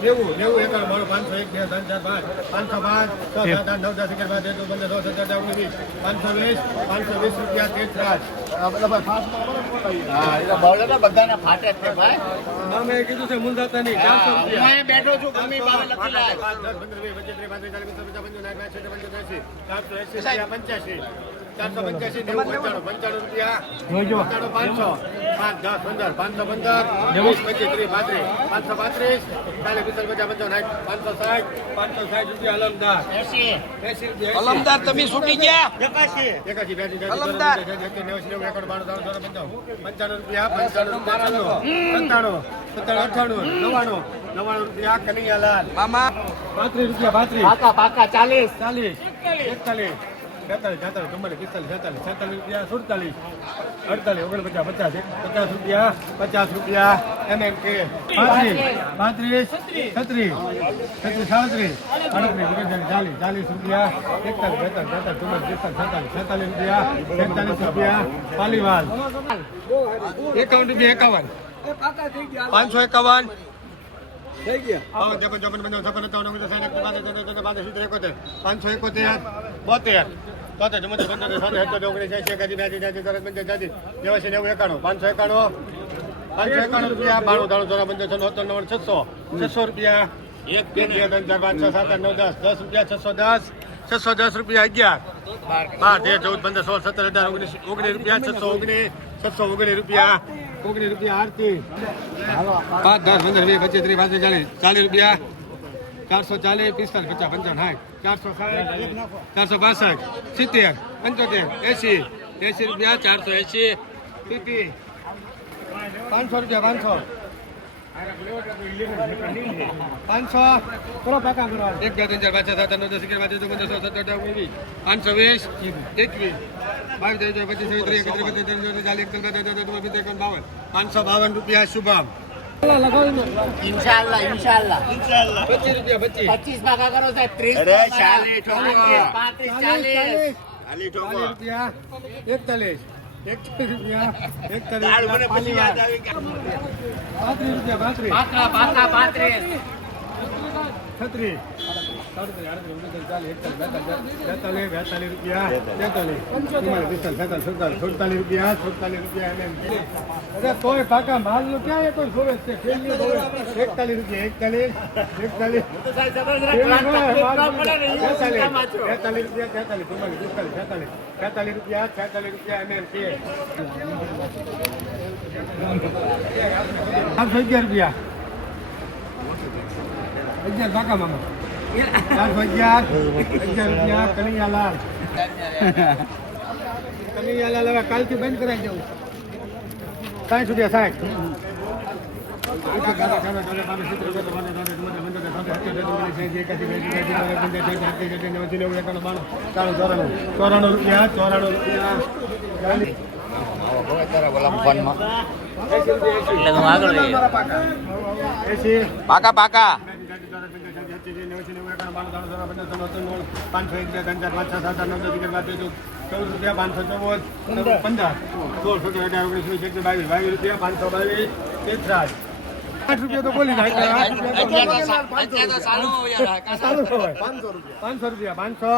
નેવું નેવું એકાણું બાણું પાંચસો એક બે ત્રણ ચાર પાંચ પાંચસો પાંચ છ સાત આઠ નવ દસ અગિયાર બાર તેર પંદર સોળ સત્તર અઢાર ઓગણીસ પાંચસો વીસ પાંચસો વીસ રૂપિયા ત્રીસ, પંચ્યાસી ચારસો પંચ્યાસી નેવું પંચાણું પંચાણું રૂપિયા. પંચાણું પાંચસો. પાંચ દસ પંદર પાંચસો પંદર. વીસ પચીસ ત્રીસ પાંત્રીસ. પાંચસો પાંત્રીસ. ચાલીસ પિસ્તાલીસ પચાસ પંચાવન સાઠ પાંચસો સાઠ. પાંચસો સાઠ રૂપિયા અલમદાર. એસી. અલમદાર તમે છૂટી ગયા? એકાશી. એકાશી, બ્યાસી, અલમદાર. નેવું, નેવું, બાણું, પંચાણું. પંચાણું રૂપિયા પંચાણું રૂપિયા છન્નું, સત્તાણું સત્તાણું અઠ્ઠાણું નવ્વાણું નવ્વાણું રૂપિયા કનૈયાલાલ. મામા. પાંત્રીસ રૂપિયા પાંત્રીસ. પાકા પાકા ચાલીસ. ચાલીસ એકતાલીસ. બેતાલીસ તેતાલીસ ચુમ્માલીસ પિસ્તાલીસ છેતાલીસ છેતાલીસ રૂપિયા સુડતાલીસ અડતાલીસ ઓગણપચાસ પચાસ પચાસ રૂપિયા પચાસ રૂપિયા એમ કે પાંત્રીસ પાંત્રીસ છત્રીસ છત્રીસ સાડત્રીસ અડત્રીસ ઓગણચાલીસ ચાલીસ ચાલીસ રૂપિયા એકતાલીસ બેતાલીસ બેતાલીસ ચુમ્માલીસ પિસ્તાલીસ છેતાલીસ છેતાલીસ રૂપિયા એકતાલીસ રૂપિયા પાલીવાલ. એકાવન. રૂપિયા એકાવન. પાંચસો એકાવન. ચોપન ચોપન પંચાવન છપ્પન સત્તાવન ઓગણસાઠ સાઠ એકસો ત્રેસઠ સિત્તેર એકોતેર, પાંચસો એકોતેર, બોતેર, તોતેર ચુમ્મોતેર પંચોતેર સાઠ સત્તર ઓગણીસ એંસી એકાસી બ્યાસી પંચાસી છ્યાસી નેવાસી નેવું, એકાણું, પાંચસો એકાણું પાંચસો એકાણું રૂપિયા, બાણું ત્રાણું ચોરા પંચાવન સત્તર નવ્વાણું, છસો છસો રૂપિયા, એક, બે પાંચ, છ, સાત નવ, દસ દસ રૂપિયા, છસો દસ છસો દસ રૂપિયા, અગિયાર બાર, તેર, ચૌદ, પંદર, સોળ, સત્તર, અઢાર, ઓગણીસ ઓગણીસ રૂપિયા, છસો ઓગણીસ છસો ઓગણીસ રૂપિયા ઓગણીસ રૂપિયા આરતી. પાંચ દસ પંદર વીસ પચીસ ત્રીસ પાંત્રીસ ચાલીસ. ચાલીસ રૂપિયા. ચારસો ચાલીસ પિસ્તાલીસ પચાસ પંચાવન સાઠ ચારસો સાઠ ચારસો પાસઠ સિત્તેર પંચોતેર એસી એસી રૂપિયા ચારસો એસી સિત્તેર પાંચસો રૂપિયા પાંચસો. પાંચસો. એક બે ત્રણ ચાર પાંચ સાત નવ દસ અગિયાર પાંચસો વીસ એકવીસ. બાવીસ ત્રેવીસ પચીસ ત્રીસ એકત્રીસ બત્રીસ ચાલીસ બાવન પાંચસો બાવન રૂપિયા શુભમ. ઇન્શાલ્લાહ રૂપિયા પચીસ. પચીસ ભાગા કરો સાહેબ ત્રીસ અરે, ચાલીસ ઠોકો. પાંત્રીસ ખાલી રૂપિયા પાંત્રીસ. છત્રીસ. તેતાલીસ તોય પાકા માલનું ક્યાં? એ કોઈ જોવે છે એકતાલીસ રૂપિયા એકતાલીસ એકતાલીસ તેતાલીસ રૂપિયા તેતાલીસ ચુમ્માલીસ પિસ્તાલીસ છેતાલીસ રૂપિયા. છેતાલીસ રૂપિયા એમ એમ ચારસો અગિયાર રૂપિયા અગિયાર પાકા મામા કનૈયાલાલ હવે કાલથી બંધ કરાવી દઉં સાઠ રૂપિયા સાઠ. ચોરાણું રૂપિયા ચોરાણું રૂપિયા. પાકા પાકા. પાંચસો એક બે ત્રણ ચાર પાંચ છ સાત આઠ નવ દસ અગિયાર બાર ચૌદ રૂપિયા પાંચસો ચૌદ પંદર. સોળ સત્તર અઢાર ઓગણીસ વીસ બાવીસ બાવીસ રૂપિયા પાંચસો બાવીસ તેત્રાજ આઠ રૂપિયા તો બોલી નાખ્યા પાંચસો રૂપિયા પાંચસો.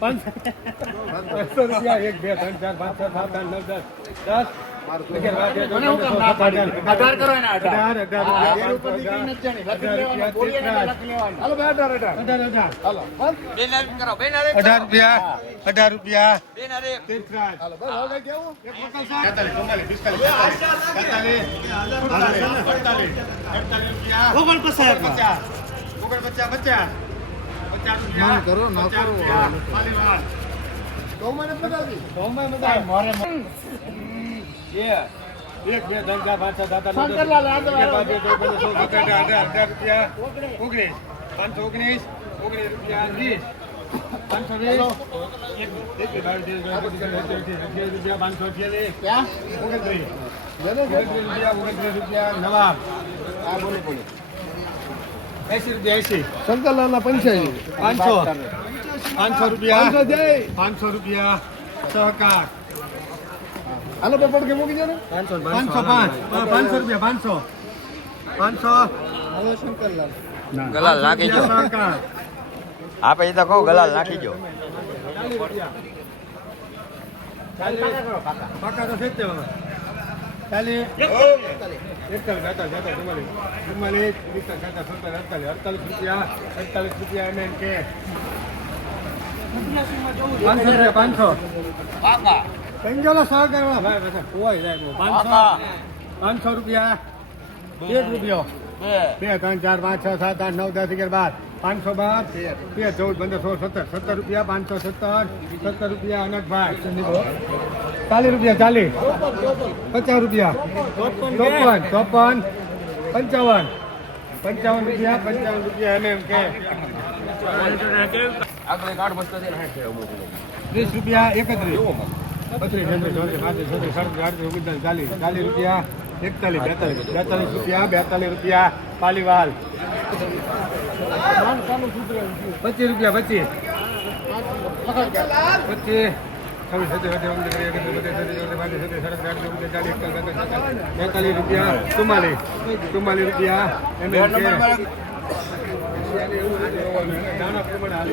પાંચસો રૂપિયા એક બે ત્રણ ચાર પાંચ છ સાત આઠ નવ દસ. દસ. અગિયાર બાર તેર ચૌદ પંદર સોળ સત્તર અઢાર. રૂપિયા. અઢાર રૂપિયા રૂપિયા. પચાસ, રૂપિયા. એક બે શંકરલાલ અઢાર ઓગણીસ. પાંચસો ઓગણીસ. ઓગણીસ રૂપિયા વીસ. પાંચસો વીસ રૂપિયા પાંચસો અઠ્યાવીસ. ઓગણત્રીસ. ઓગણત્રીસ રૂપિયા ઓગણત્રીસ રૂપિયા નવા એસી રૂપિયા એસી શંકરલાલના પંચાયત. પાંચસો. પાંચસો રૂપિયા. પાંચસો રૂપિયા. સહકાર. પેપર કે મૂકી દો ને. પાંચસો પાંચ. પાંચસો રૂપિયા પાંચસો. પાંચસો. ગલાલ નાખી જો આપે એ તો કહું ગલાલ નાખી જો પાકા તો છે જ તે હવે. ચાલી એકતાલીસ, બેતાલીસ બેતાલીસ, ચુમ્માલીસ. ચુમ્માલીસ, પિસ્તાલીસ, બેતાલીસ સત્તાલીસ અડતાલીસ. અડતાલીસ રૂપિયા અડતાલીસ રૂપિયા એમ કે. પાંચસો રૂપિયા, પાંચસો. ભાઈ બધા કોઈ જાય પાંચસો પાંચસો રૂપિયા. એક રૂપિયો. બે, ત્રણ, ચાર, પાંચ, છ, સાત, આઠ, નવ, દસ, અગિયાર, બાર. પાંચસો બાર તેર ચૌદ પંદર સોળ સત્તર. સત્તર રૂપિયા પાંચસો સત્તર સત્તર રૂપિયા અનકભાઈ ચાલીસ રૂપિયા ચાલીસ. પચાસ રૂપિયા. ચોપન ચોપન પંચાવન. પંચાવન રૂપિયા પંચાવન રૂપિયા એમ એમ કે. ત્રીસ રૂપિયા એકત્રીસ. બત્રીસ પાંત્રીસ છત્રીસ ચાલીસ ચાલીસ રૂપિયા એકતાલીસ બેતાલીસ બેતાલીસ રૂપિયા બેતાલીસ રૂપિયા પાલીવાલ. પચીસ રૂપિયા, પચીસ. પચીસ. બેતાલીસ રૂપિયા, ચુમ્માલીસ. ચુમ્માલીસ રૂપિયા. એમ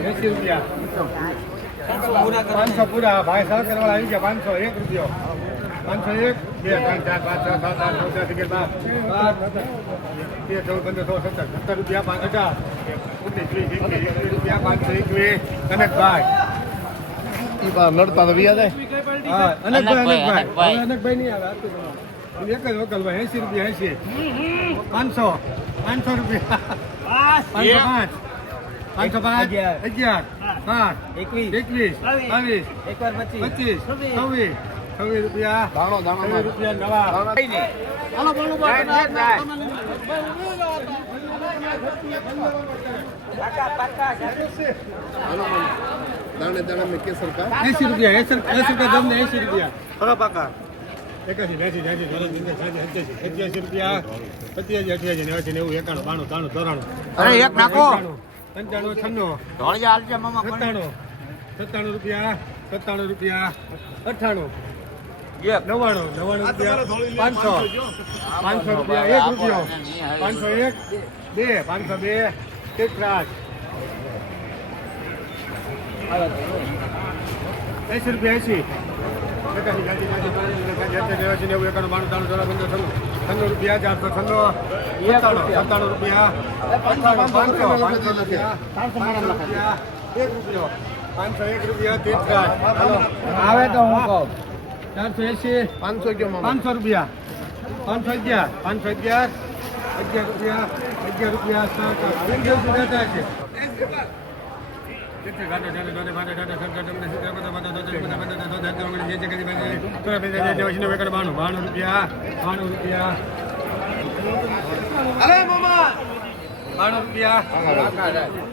એસી. રૂપિયા. પાંચસો પૂરા. ભાઈ સહકાર કરવા આવી ગયા, પાંચસો એક રૂપિયો. પાંચસો એક, બે, ત્રણ, ચાર, પાંચ, છ, સાત, આઠ, નવ, દસ, અગિયાર, બાર. તેર ચૌદ પંદર સોળ સત્તર સત્તર રૂપિયા પાંચ હજાર. રૂપિયા પાંચસો એકવીસ કનકભાઈ. લડતા તો વ્યાજ હા અનકભાઈ અનકભાઈ, અનકભાઈ નહીં આવે એક જ વકલભાઈ એસી રૂપિયા એસી પાંચસો પાંચસો રૂપિયા. પાંચસો પાંચ. પાંચસો પાંચ. અગિયાર. પાંચ એકવીસ. એકવીસ બાવીસ. પચીસ. છવ્વીસ. છવ્વીસ રૂપિયા. દાણો દાણો રૂપિયા નવા. દાણે દાણે મેં કેસર કા એસી રૂપિયા એસર એસી રૂપિયા તમને એસી રૂપિયા. ખરો પાકા? એકાસી ત્યાસી સત્યાસી સત્યાસી રૂપિયા સત્યાસી અઠ્યાસી નેવાસી નેવું એકાણું બાણું ત્રાણું અરે એક નાખો. પંચાણું, છન્નું. ધોળિયા હાલજે મામા સત્તાણું સત્તાણું રૂપિયા સત્તાણું રૂપિયા અઠ્ઠાણું. એક. નવ્વાણું નવ્વાણું રૂપિયા. પાંચસો. પાંચસો રૂપિયા એક રૂપિયો. પાંચસો એક બે પાંચસો બે. તેત્રાસ એસી રૂપિયા એસી છન્નું. રૂપિયા ચારસો છન્નું. સત્તાણું રૂપિયા. પાંચસો પાંચસો રૂપિયા. એક રૂપિયો. પાંચસો એક રૂપિયા હાલો આવે તો હું. કહું. ચારસો એસી પાંચસો પાંચસો રૂપિયા. પાંચસો અગિયાર. પાંચસો અગિયાર. અગિયાર રૂપિયા અગિયાર રૂપિયા સાત અગિયાર રૂપિયા બાણું. બાણું રૂપિયા બાણું રૂપિયા. બાણું રૂપિયા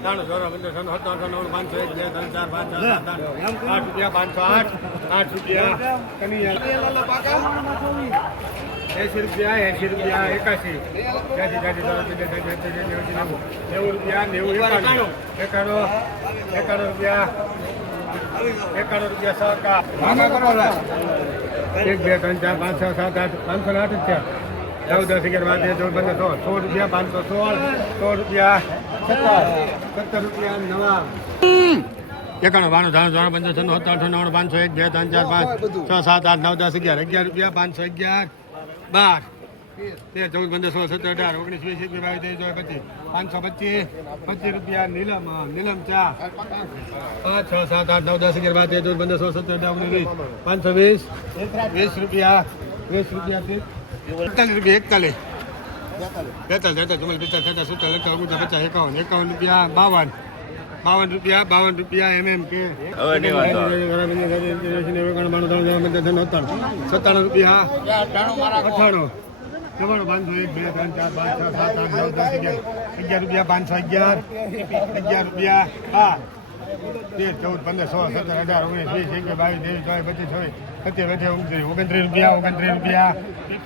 ત્રાણું, સોળ પંદર, ત્રણ, સત્તર, નવ્વાણું, પાંચસો એક, બે, ત્રણ, ચાર, પાંચ, સાત, આઠ. આઠ રૂપિયા પાંચસો આઠ આઠ રૂપિયા એસી રૂપિયા એસી રૂપિયા એકાસી ત્યાંસી ત્યાંસી નેવું રૂપિયા નેવું એકાણું એકાણું રૂપિયા એકાણું રૂપિયા સહકાર. એક બે ત્રણ ચાર પાંચ છ સાત આઠ પાંચસો આઠ છે નવ દસ અગિયાર બાર તેર ચૌદ પંદર સોળ રૂપિયા પાંચસો સોળ સોળ રૂપિયા સત્તર સત્તર રૂપિયા નવા. એકાણું, બાણું ત્રાણું ચોરાણું પંદર છન્નું, સત્તર અઠાણું નવ પાંચસો એક બે ત્રણ, ચાર, પાંચ, છ, સાત, આઠ, નવ, દસ, અગિયાર અગિયાર રૂપિયા, પાંચસો અગિયાર, બાર, તેર, ચૌદ, પંદર, સોળ, સત્તર, અઢાર, ઓગણીસ, વીસ, એકવીસ, બાવીસ, ત્રેવીસ, ચોવીસ, પચીસ, પાંચસો પચીસ પચીસ રૂપિયા નીલમ નીલમ ચા. પાંચ, છ, સાત, આઠ, નવ, દસ, અગિયાર, બાર, તેર, ચૌદ, પંદર, સોળ, સત્તર, અઢાર, ઓગણીસ પાંચસો વીસ વીસ રૂપિયા. વીસ રૂપિયા એકતાલીસ રૂપિયા એકતાલીસ. બેતાલીસ. બેતાલીસ ચુમ્માલીસ પિસ્તાલીસ છેતાલીસ સુડતાલીસ અઠાવન ઓગણચાલીસ પચાસ એકાવન. એકાવન રૂપિયા બાવન. બાવન રૂપિયા બાવન રૂપિયા એમ એમ કે. સત્તાણું રૂપિયા. અઠાણું નવ્વાણું પાંચસો એક બે ત્રણ ચાર પાંચ છ સાત આઠ નવ દસ અગિયાર. અગિયાર રૂપિયા પાંચસો અગિયાર. અગિયાર રૂપિયા બાર તેર, ચૌદ, પંદર, સોળ, સત્તર, અઢાર, ઓગણીસ, વીસ, એકવીસ, બાવીસ, ત્રેવીસ, ચોવીસ, પચીસ, છવ્વીસ, સત્યાવીસ, અઠ્યાવીસ, ઓગણત્રીસ રૂપિયા ઓગણત્રીસ રૂપિયા.